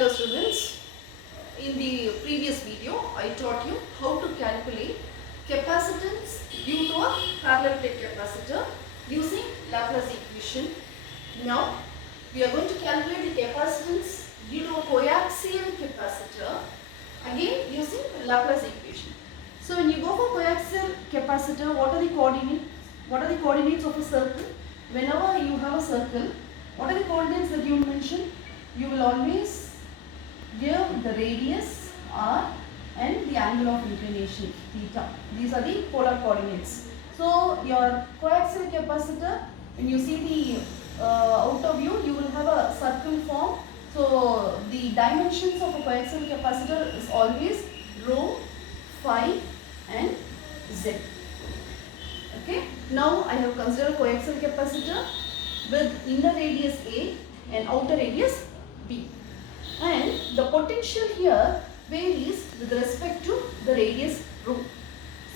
Hello students, in the previous video I taught you how to calculate capacitance due to a parallel plate capacitor using Laplace equation. Now we are going to calculate the capacitance due to a coaxial capacitor again using Laplace equation. So when you go for coaxial capacitor, what are the coordinates? What are the coordinates of a circle? Whenever you have a circle, what are the coordinates that you will mention? You will always give the radius r and the angle of inclination theta. These are the polar coordinates. So your coaxial capacitor, when you see the outer view, you will have a circle form. So the dimensions of a coaxial capacitor is always rho, phi and z. Okay. Now I have considered coaxial capacitor with inner radius A and outer radius B. And the potential here varies with respect to the radius rho.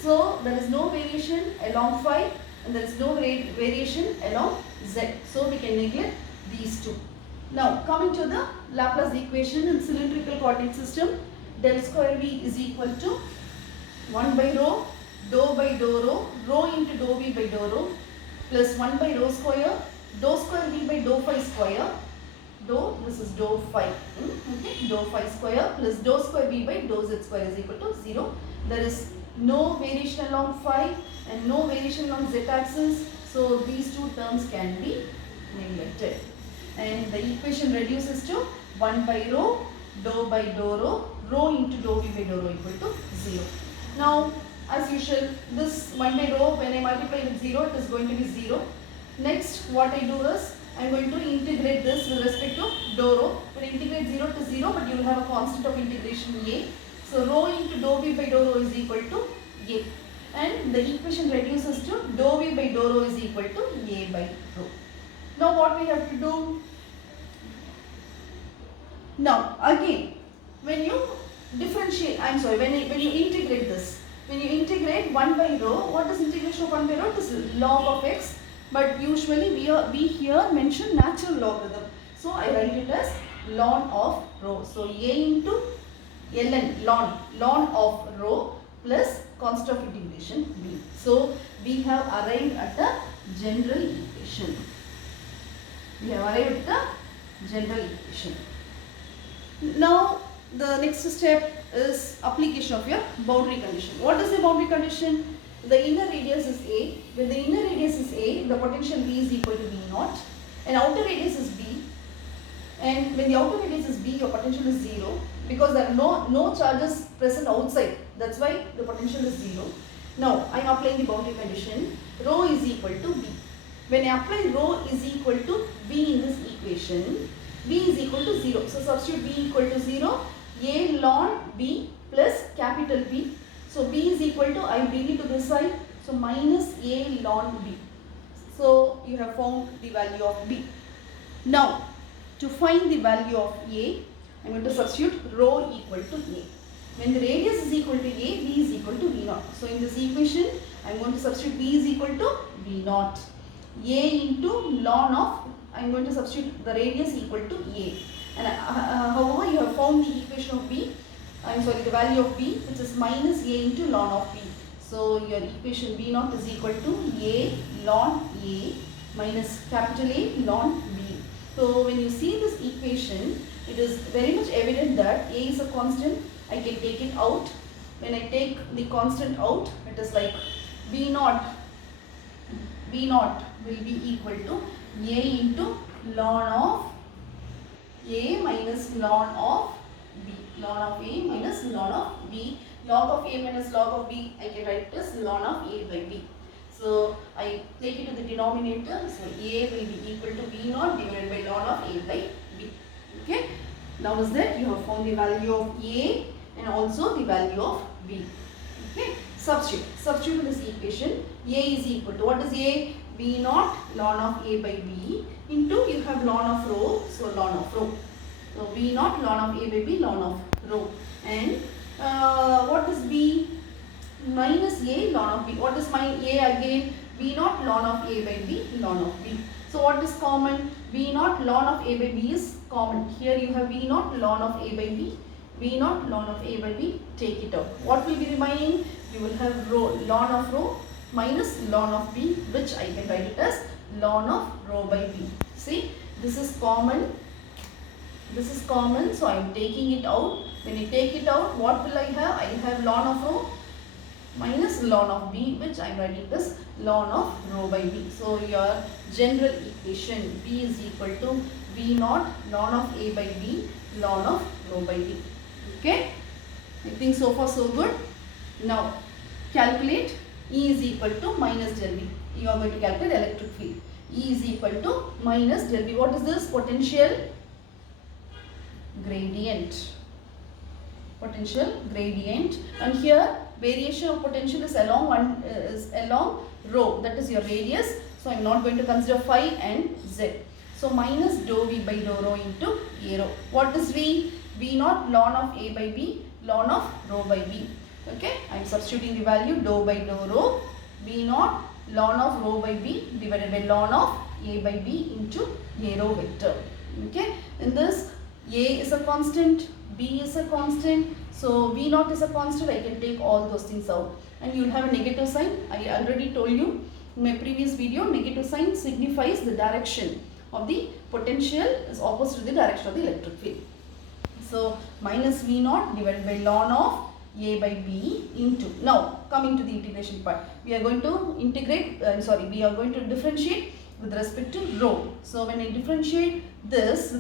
So there is no variation along phi and there is no variation along z. So we can neglect these two. Now coming to the Laplace equation in cylindrical coordinate system, del square V is equal to 1 by rho, dou by dou rho, rho into dou V by dou rho plus 1 by rho square, dou square V by dou phi square. Dou, this is dou phi, okay, dou phi square plus dou square V by dou z square is equal to 0. There is no variation along phi and no variation along z axis, so these two terms can be neglected. And the equation reduces to 1 by rho, dou by dou rho, rho into dou V by dou rho equal to 0. Now, as usual, this 1 by rho, when I multiply with 0, it is going to be 0. Next, what I do is, I am going to integrate this with respect to dou rho. We'll integrate 0 to 0, but you will have a constant of integration a. So rho into dou V by dou rho is equal to a. And the equation reduces to dou V by dou rho is equal to a by rho. Now what we have to do? Now again, when you differentiate, when you integrate this, when you integrate 1 by rho, what is integration of 1 by rho? It is log of x. But usually we here mention natural logarithm. So I write it as ln of rho. So a into ln of rho plus constant of integration b. So we have arrived at the general equation. Now the next step is application of your boundary condition. What is the boundary condition? The inner radius is A. When the inner radius is A, the potential V is equal to V naught. And outer radius is B. And when the outer radius is B, your potential is 0. Because there are no charges present outside. That's why the potential is 0. Now, I am applying the boundary condition. Rho is equal to B. When I apply rho is equal to B in this equation, B is equal to 0. So, substitute B equal to 0. A ln B plus capital B. So B is equal to, I bring it to this side, so minus A ln B. So you have found the value of B. Now to find the value of A, I am going to substitute rho equal to A. When the radius is equal to A, B is equal to V naught. So in this equation, I am going to substitute B is equal to V naught. A into ln of, I am going to substitute the radius equal to A. And however, you have found the equation of B. The value of B, which is minus A into ln of B. So your equation V naught is equal to A ln A minus capital A ln B. So when you see this equation, it is very much evident that A is a constant. I can take it out. When I take the constant out, it is like V naught will be equal to A into ln of A minus ln of B. Ln of A minus ln of B. Log of A minus log of B, I can write this ln of A by B. So I take it to the denominator. So A will be equal to V naught divided by ln of A by B. Okay. Now is that you have found the value of A and also the value of B. Okay. Substitute in this equation. A is equal to, what is A? V naught ln of A by B into, you have ln of rho. So ln of rho. So V naught ln of A by B ln of rho. And what is B? Minus A ln of B. What is my A again? V naught ln of A by B ln of B. So what is common? V naught ln of A by B is common. Here you have V naught ln of A by B. V naught ln of A by B. Take it out. What will be remaining? You will have rho ln of rho minus ln of B, which I can write it as ln of rho by B. See, this is common. This is common, so I am taking it out. When you take it out, what will I have? I have ln of rho minus ln of B, which I am writing this ln of rho by B. So your general equation B is equal to V naught ln of A by B ln of rho by B. Okay, I think so far so good. Now calculate E is equal to minus del V. You are going to calculate electric field. E is equal to minus del V. What is this? Potential gradient. Potential gradient, and here variation of potential is along rho, that is your radius. So I am not going to consider phi and z. So minus dou v by dou rho into a rho. What is v? V naught ln of A by B ln of rho by B. Okay, I am substituting the value dou by dou rho, V naught ln of rho by B divided by ln of A by B into a rho vector. Okay, in this A is a constant, B is a constant, so V naught is a constant. I can take all those things out, and you will have a negative sign. I already told you in my previous video, negative sign signifies the direction of the potential is opposite to the direction of the electric field. So minus V naught divided by ln of A by B into, now coming to the integration part, we are going to integrate, we are going to differentiate with respect to rho. So when I differentiate this,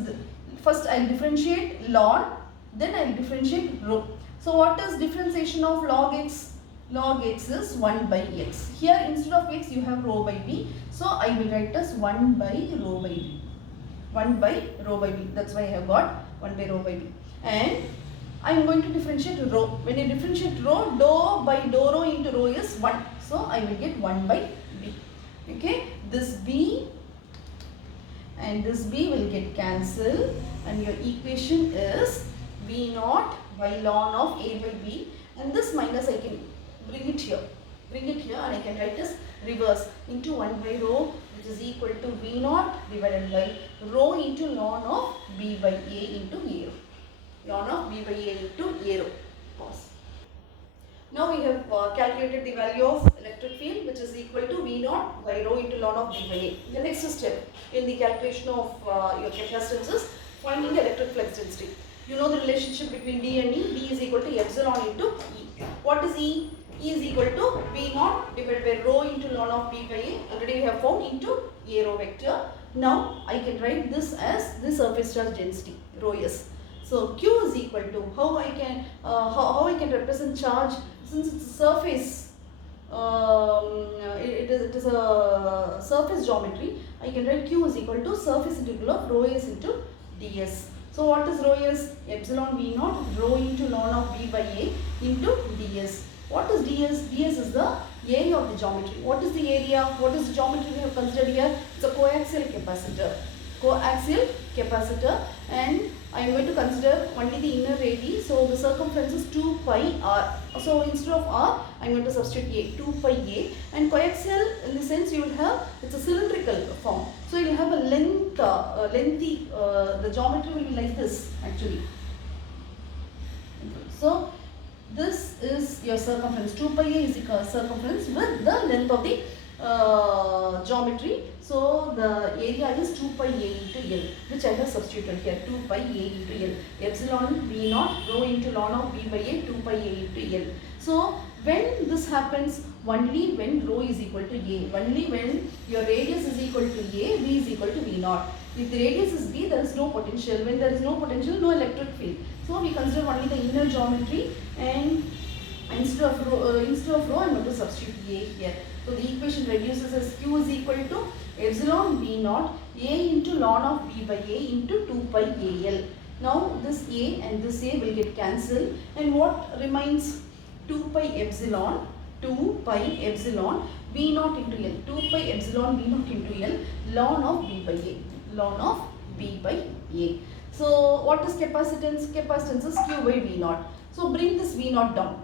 first I will differentiate ln, then I will differentiate rho. So what is differentiation of log x? Log x is 1 by x. Here instead of x you have rho by b. So I will write as 1 by rho by b. 1 by rho by b. That's why I have got 1 by rho by b. And I am going to differentiate rho. When I differentiate rho, dou by dou rho into rho is 1. So I will get 1 by b. Okay. This b and this b will get cancelled, and your equation is V naught by ln of A by B, and this minus I can bring it here, and I can write this reverse into 1 by rho, which is equal to V naught divided by rho into ln of B by A into A rho. Ln of B by A into A rho. Pause. Now we have calculated the value of electric field, which is equal to V naught by rho into ln of B by A. The next step in the calculation of your capacitance is finding the electric flux density. You know the relationship between D and E. D is equal to epsilon into E. What is E? E is equal to V naught divided by rho into ln of B by A. Already we have found into A rho vector. Now I can write this as the surface charge density, rho s. So Q is equal to, how I can represent charge, since it's a surface, it is a surface geometry. I can write Q is equal to surface integral of rho s into ds. So what is rho s? Epsilon V naught rho into ln of B by A into ds. What is ds? ds is the area of the geometry. What is the area? What is the geometry we have considered here? It's a coaxial capacitor. Coaxial capacitor, and I am going to consider only the inner radii. So the circumference is 2 pi r. So instead of r, I am going to substitute a, 2 pi a, and coaxial in the sense you will have, it's a cylindrical form. So you will have a length, lengthy, the geometry will be like this actually. So this is your circumference. 2 pi a is the circumference with the length of the geometry. So the area is 2 pi a into L, which I have substituted here, 2 pi a into L. Epsilon V naught rho into ln of B by A, 2 pi a into L. So when this happens, only when rho is equal to A, only when your radius is equal to A, V is equal to V naught. If the radius is B, there is no potential. When there is no potential, no electric field. So we consider only the inner geometry, and instead of rho, I am going to substitute A here. So the equation reduces as Q is equal to epsilon V naught A into ln of B by A into 2 pi AL. Now this A and this A will get cancelled, and what remains? 2 pi epsilon V naught into L, 2 pi epsilon V naught into L ln of B by A, ln of B by A. So what is capacitance? Capacitance is Q by V naught. So bring this V naught down.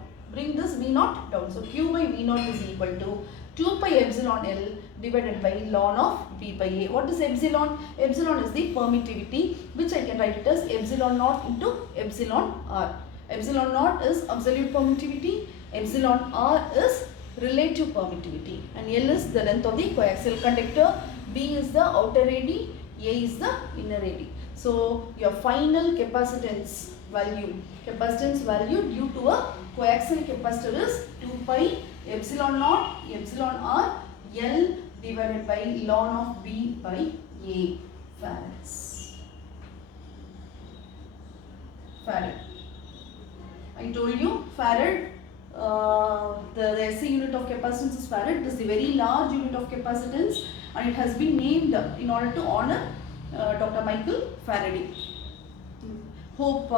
So Q by V naught is equal to 2 pi epsilon L divided by ln of B by A. What is epsilon? Epsilon is the permittivity, which I can write it as epsilon naught into epsilon R. Epsilon naught is absolute permittivity, epsilon R is relative permittivity, and L is the length of the coaxial conductor, B is the outer AD, A is the inner AD. So your final capacitance value due to a coaxial capacitor is 2 pi epsilon naught epsilon R L divided by ln of B by A farads. Farad. I told you farad, the SI unit of capacitance is farad. It is a very large unit of capacitance and it has been named in order to honor Dr. Michael Faraday. Hope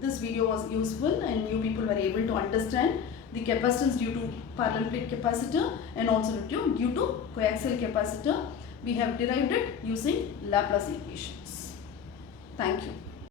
this video was useful and you people were able to understand the capacitance due to parallel plate capacitor and also due to coaxial capacitor. We have derived it using Laplace equations. Thank you.